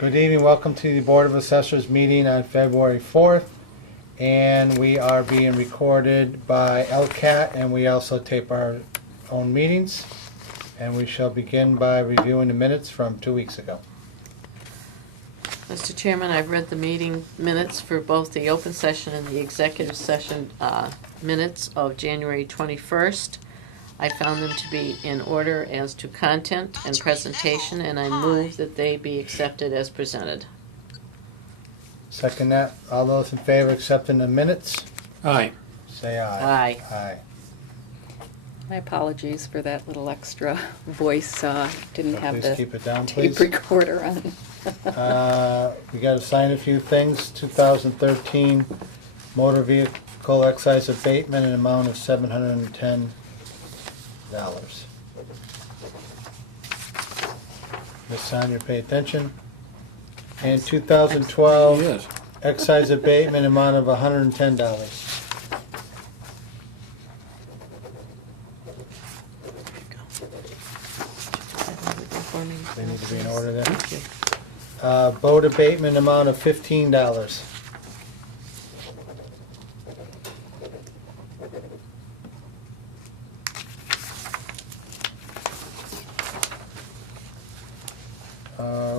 Good evening, welcome to the Board of Assessors meeting on February 4th. And we are being recorded by LCAT, and we also tape our own meetings. And we shall begin by reviewing the minutes from 2 weeks ago. Mr. Chairman, I've read the meeting minutes for both the open session and the executive session minutes of January 21st. I found them to be in order as to content and presentation, and I move that they be accepted as presented. Second that, all those in favor of accepting the minutes, Aye. say aye. Aye. Aye. My apologies for that little extra voice. Didn't So have please the keep it down, tape please. recorder on. We gotta sign a few things. 2013 motor vehicle excise abatement in an amount of $710. Ms. Sonia, pay attention. And 2012 Yes. excise abatement amount of $110. They need to be in order then. Thank you. Boat abatement amount of $15.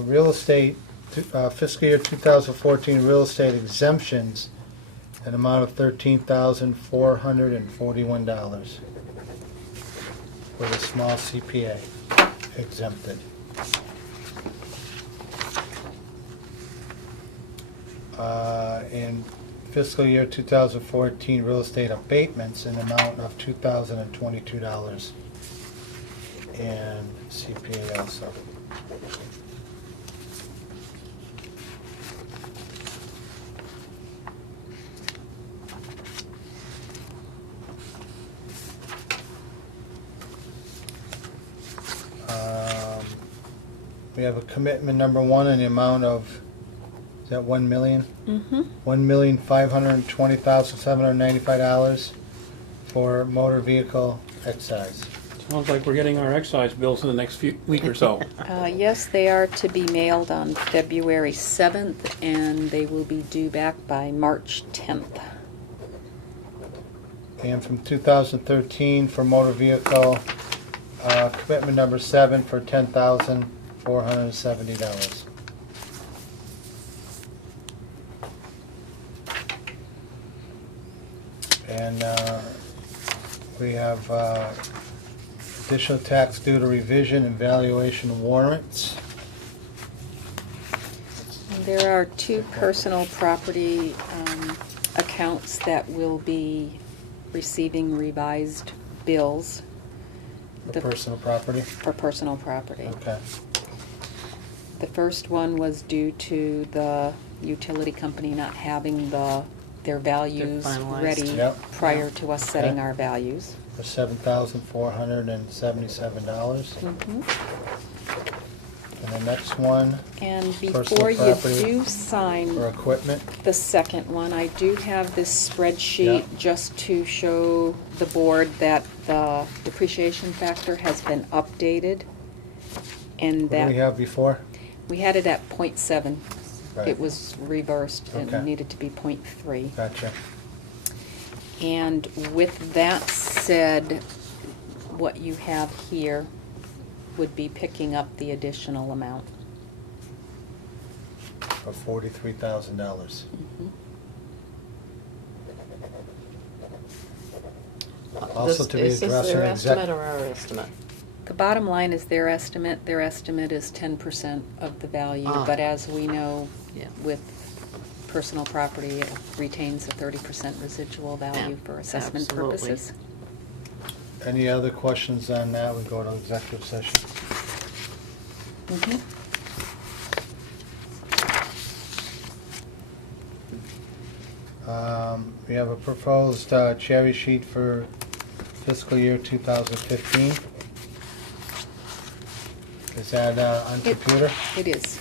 Real estate, fiscal year 2014 real estate exemptions, an amount of $13,441 for the small CPA exempted. In fiscal year 2014 real estate abatements, an amount of $2,022 and CPA also. We have a commitment number one in the amount of, is that 1 million? Mm-hmm. $1,520,795 for motor vehicle excise. Sounds like we're getting our excise bills in the next week or so. Yes, they are to be mailed on February 7th, and they will be due back by March 10th. And from 2013 for motor vehicle, commitment number 7 for $10,470. And we have additional tax due to revision and valuation warrants. There are two personal property accounts that will be receiving revised bills For personal property? for personal property. Okay. The first one was due to the utility company not having their values finalized. ready Yep. prior to us setting Okay. our values. For $7,477. Mhm. And the next one And Personal before you property do sign for equipment. the second one, I do have this spreadsheet Yeah. just to show the board that the depreciation factor has been updated. And What do we that, have before? we had it at .7. Right. It was reversed and Okay. needed to be .3. Gotcha. And with that said, what you have here would be picking up the additional amount. For $43,000. Mhm. Also to be Is this addressed in their exec- estimate or our estimate? The bottom line is their estimate. Their estimate is 10% of the value, Ah. but as we know, Yeah. with personal property, it retains a 30% residual value Yeah, for assessment absolutely. purposes. Any other questions on that? We go to executive session. Mhm. We have a proposed cherry sheet for fiscal year 2015. Is that on It- computer? It is.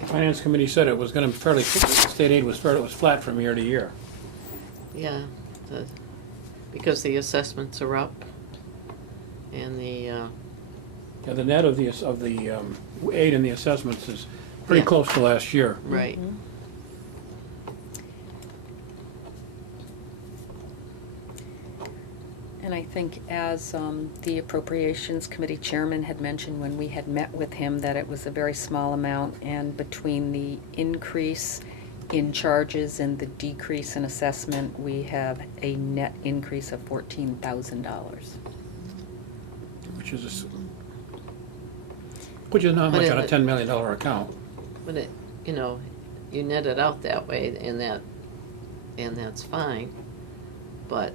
The Finance Committee said it was gonna fairly, state aid was flat from year to year. Yeah, because the assessments are up and the Yeah, the net of the aid and the assessments is pretty Yeah. close to last year. Right. And I think as the Appropriations Committee Chairman had mentioned when we had met with him, that it was a very small amount, and between the increase in charges and the decrease in assessment, we have a net increase of $14,000. Which is not But much in on a the- $10 million account. But it, you know, you net it out that way, and that's fine. But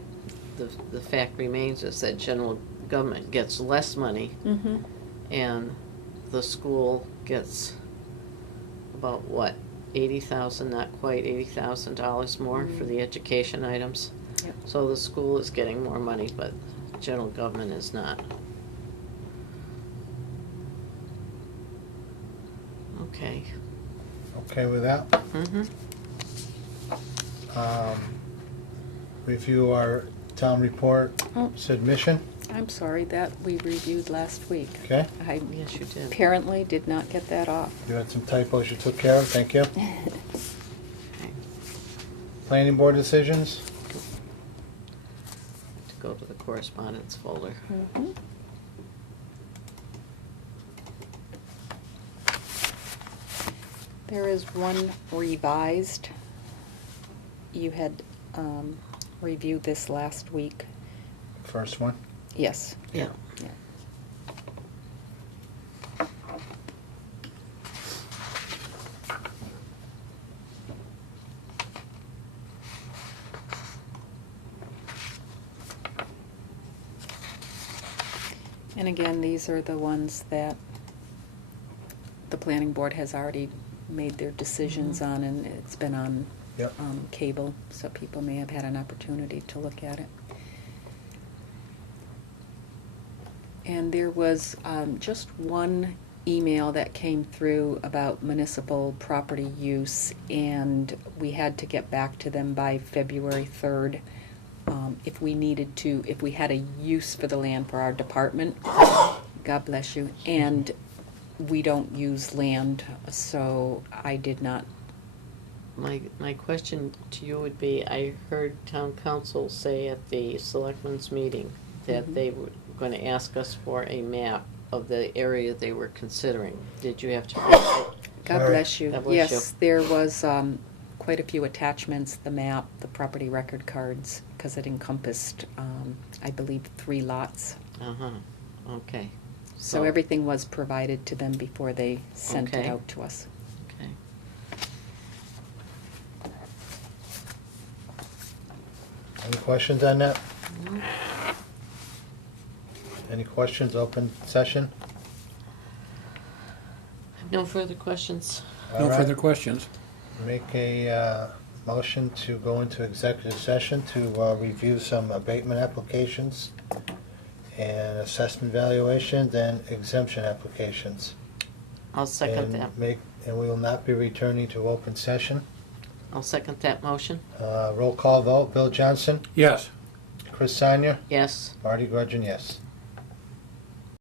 the fact remains is that general government gets less money, Mm-hmm. and the school gets about what, $80,000, not quite $80,000 more for the education items. Yep. So the school is getting more money, but general government is not. Okay. Okay with that? Mm-hmm. Review our town report Oh. submission, I'm sorry, that we reviewed last week. okay? I Yes, you did. apparently did not get that off. You had some typos you took care of, thank you. Okay. Planning board decisions, To go to the correspondence folder. Mhm. There is one revised. You had reviewed this last week. first one. Yes. Yeah. Yeah. And again, these are the ones that the planning board has already made their decisions on, and it's been on Yep. cable, so people may have had an opportunity to look at it. And there was just one email that came through about municipal property use, and we had to get back to them by February 3rd. If we needed to, if we had a use for the land for our department, God bless you, and we don't use land, so I did not. My question to you would be, I heard town council say at the selectmen's meeting that Mhm. they were gonna ask us for a map of the area they were considering. Did you have to? God Sorry. bless you. God bless Yes, there was quite a few attachments, the map, the property record cards, because it encompassed, I believe, 3 lots. Uh-huh, okay. So everything was provided to them before they sent it Okay. out to us. Okay. Any questions on that? Mhm. Any questions, open session? No further questions? All No right. further questions. Make a motion to go into executive session to review some abatement applications and assessment valuations and exemption applications. I'll second And that. And we will not be returning to open session. I'll second that motion. Roll call vote, Bill Johnson, Yes. Chris Sanya, Yes. Marty Grudgeon, yes.